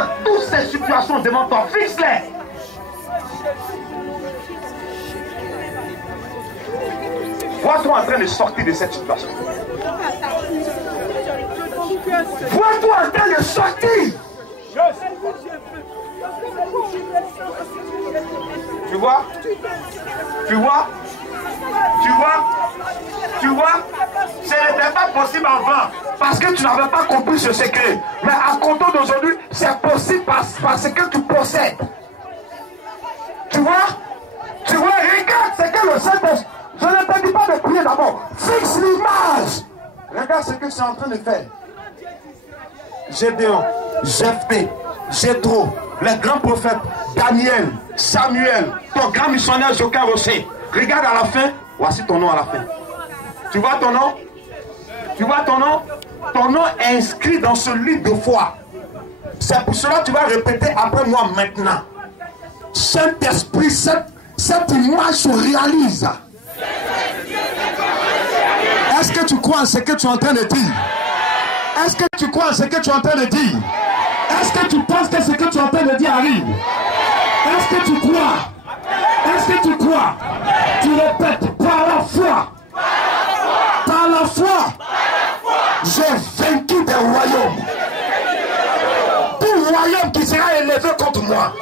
Regarde toutes ces situations devant toi, fixe-les. Vois-toi en train de sortir de cette situation. Vois-toi en train de sortir. Tu vois? Tu vois? Tu vois? Tu vois? Ce n'était pas possible avant parce que tu n'avais pas compris ce secret. Mais à compter d'aujourd'hui, c'est possible parce que tu possèdes. Tu vois? Tu vois? Regarde ce que le Saint-Esprit. Je ne te dis pas de prier d'abord. Fixe l'image. Regarde ce que tu es en train de faire. Gédéon, Jephthé, Jéthro, les grands prophètes, Daniel, Samuel, ton grand missionnaire Joachim Rocher. Regarde à la fin, voici ton nom à la fin. Tu vois ton nom? Tu vois ton nom? Ton nom est inscrit dans ce livre de foi. C'est pour cela que tu vas répéter après moi maintenant. Saint-Esprit, cette image se réalise. Est-ce que tu crois en ce que tu es en train de dire? Est-ce que tu crois en ce que tu es en train de dire? Est-ce que tu penses que ce que tu es en train de dire arrive? Est-ce que tu crois? Est-ce que tu crois? Tu répètes par la foi. Par la foi. J'ai vaincu des royaumes. Tout royaume qui sera élevé contre moi.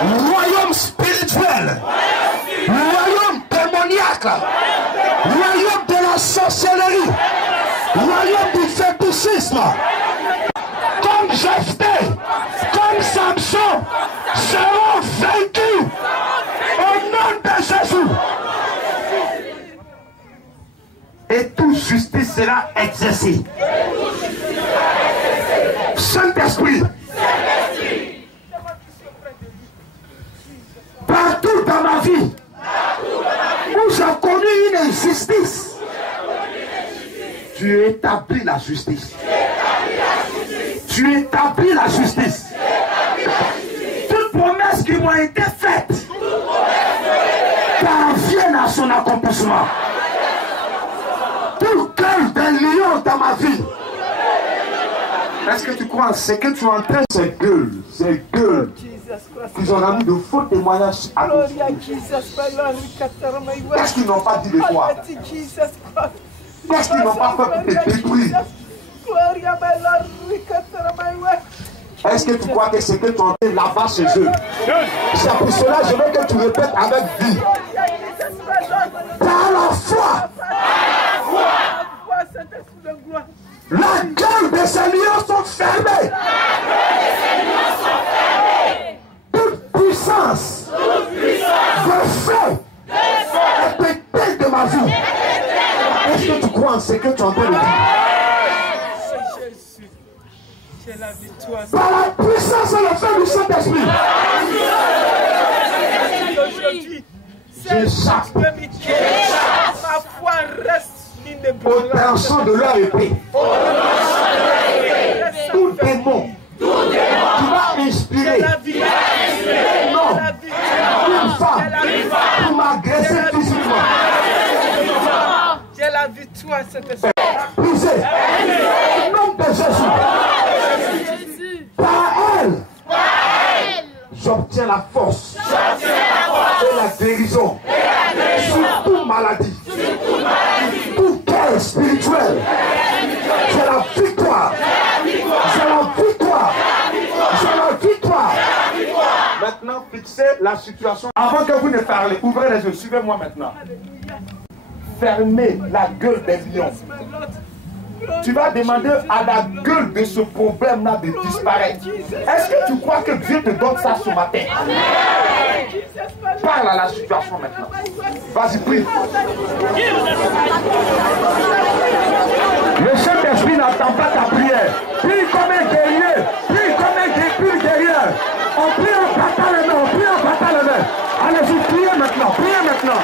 Royaume spirituel. Royaume démoniaque. Royaume de la sorcellerie. Royaume du fétichisme. Comme Jephthé, comme Samson, seront vaincus au nom de Jésus. Et toute justice sera exercée. Saint-Esprit, partout dans ma vie où j'ai connu une injustice, tu établis la justice. Tu établis la justice. Toutes promesses qui m'ont été faites parviennent à son accomplissement. Tout cœur d'un lion dans ma vie. Est-ce que tu crois ce que tu es en train de ces gueules qu'ils ont rendu de faux témoignages à nous? Qu'est-ce qu'ils n'ont pas dit de toi? Qu'est-ce qu'ils n'ont pas fait pour te détruire? Est-ce que tu crois que ce que tu entends là-bas chez eux? C'est pour cela que je veux que tu répètes avec vie. Par la foi. La gueule de ces lions sont fermées. Toute puissance de feu est pétée de ma vie. Est-ce que tu crois en ce que tu entends de dire? Par la puissance et le feu du Saint-Esprit, j'échappe ma foi reste au tranchant de leur épée. Tout démon qui va inspirer non, une femme pour m'agresser physiquement. J'ai la victoire, Saint-Esprit. Brisé. Au nom de Jésus. Par elle, j'obtiens la force et la guérison sur toute maladie, tout cœur spirituel. C'est la victoire. C'est la victoire. C'est la victoire. Maintenant, fixez la situation. Avant que vous ne parlez, ouvrez les yeux. Suivez-moi maintenant. Fermez la gueule des lions. Tu vas demander à la gueule de ce problème-là de disparaître. Est-ce que tu crois que Dieu te donne ça ce matin? Parle à la situation maintenant. Vas-y, prie. Le Saint-Esprit n'attend pas ta prière. Prie comme un guerrier. Prie comme un guerrier. On prie en battant les mains. On prie en battant les mains. Allez-y, priez maintenant. Priez maintenant.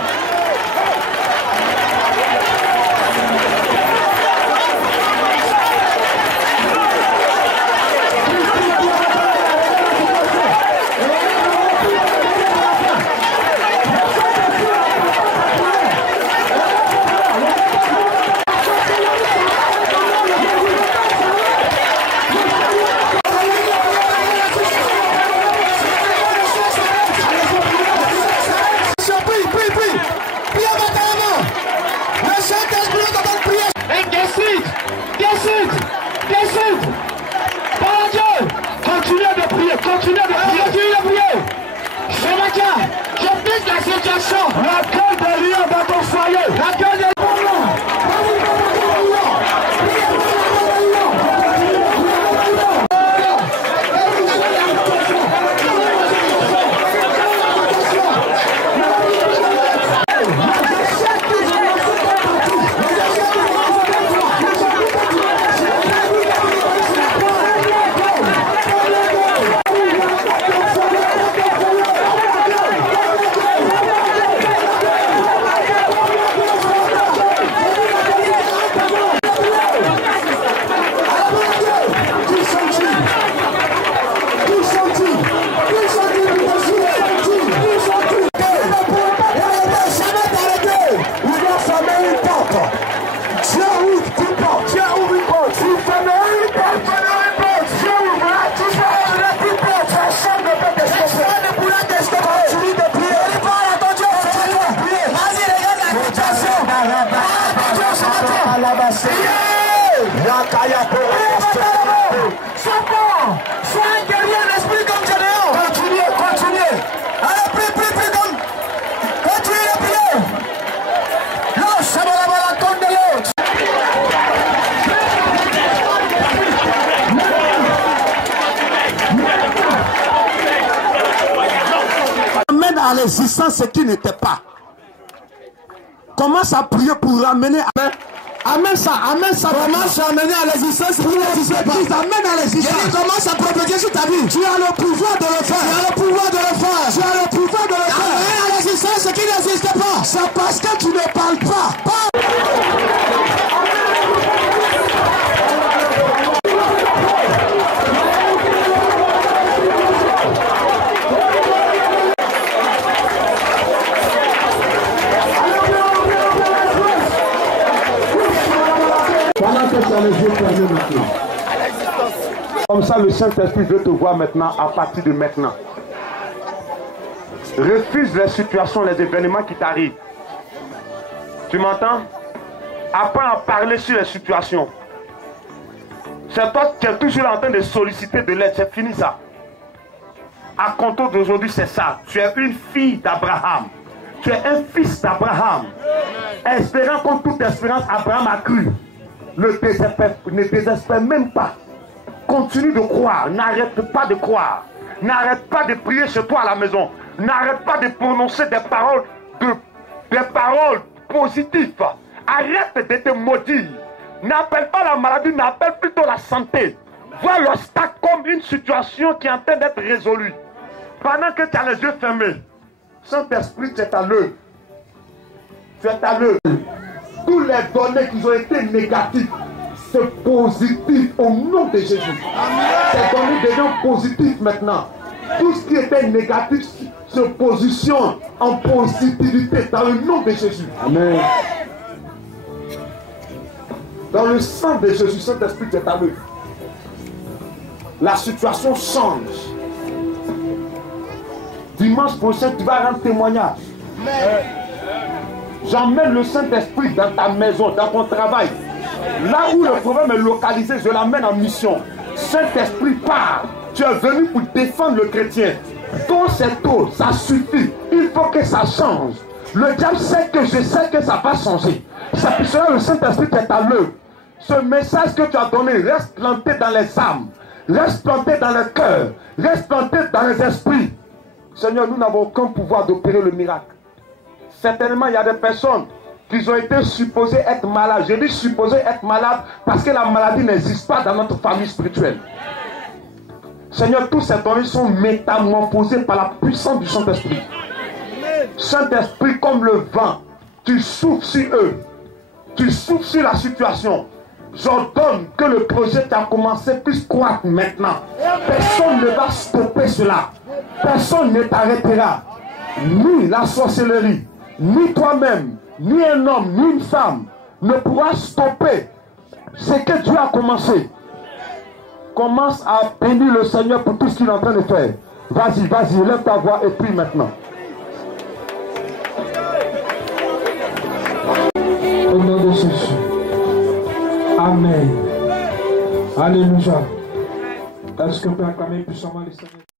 associations. L'accueil des liens dans ton foyer. L'accueil des sois un guerrier, l'esprit comme Gédéon. Continuez. Allez, prie comme. Continuez à prier. Lâche la tonne de l'autre. Amène à l'existence ce qui n'était pas. Commence à prier pour ramener. Amène ça. Commence à amener à l'existence pour l'existence. Amène à l'existence. Commence à propager sur ta vie. Tu as le pouvoir de le faire. Amène à l'existence ce qui n'existe pas. C'est parce que tu ne parles pas. Comme ça, le Saint-Esprit veut te voir maintenant, à partir de maintenant. Refuse les situations, les événements qui t'arrivent. Tu m'entends? Apprends à parler sur les situations. C'est toi qui es toujours en train de solliciter de l'aide. C'est fini ça. À compter d'aujourd'hui, c'est ça. Tu es une fille d'Abraham. Tu es un fils d'Abraham. Espérant comme toute espérance, Abraham a cru. Ne désespère même pas. Continue de croire. N'arrête pas de croire. N'arrête pas de prier chez toi à la maison. N'arrête pas de prononcer des paroles positives. Arrête de te maudire. N'appelle pas la maladie, n'appelle plutôt la santé. Vois l'obstacle comme une situation qui est en train d'être résolue. Pendant que tu as les yeux fermés, Saint-Esprit, tu es à l'œuvre. Tu es à l'œuvre. Tous les données qui ont été négatives, c'est positif au nom de Jésus. Ces données deviennent positives maintenant. Tout ce qui était négatif se positionne en positivité dans le nom de Jésus. Amen. Dans le sang de Jésus, Saint-Esprit est à l'œuvre. La situation change. Dimanche prochain, tu vas rendre témoignage. J'emmène le Saint-Esprit dans ta maison, dans ton travail. Là où le problème est localisé, je l'emmène en mission. Saint-Esprit, pars. Tu es venu pour défendre le chrétien. Tôt c'est tôt, ça suffit. Il faut que ça change. Le diable sait que je sais que ça va changer. C'est pour cela le Saint-Esprit est à l'œuvre. Ce message que tu as donné reste planté dans les âmes, reste planté dans le cœur, reste planté dans les esprits. Seigneur, nous n'avons aucun pouvoir d'opérer le miracle. Certainement, il y a des personnes qui ont été supposées être malades. Je dis supposées être malades parce que la maladie n'existe pas dans notre famille spirituelle. Seigneur, tous ces données sont métamorphosés par la puissance du Saint-Esprit. Saint-Esprit, comme le vent, tu souffles sur eux. Tu souffles sur la situation. J'ordonne que le projet qui a commencé puisse croître maintenant. Personne ne va stopper cela. Personne ne t'arrêtera. Ni la sorcellerie, ni toi-même, ni un homme, ni une femme ne pourra stopper ce que Dieu a commencé. Commence à bénir le Seigneur pour tout ce qu'il est en train de faire. Vas-y, lève ta voix et prie maintenant. Au nom de Jésus. Amen. Alléluia. Est-ce que vous pouvez acclamer puissamment le Seigneur?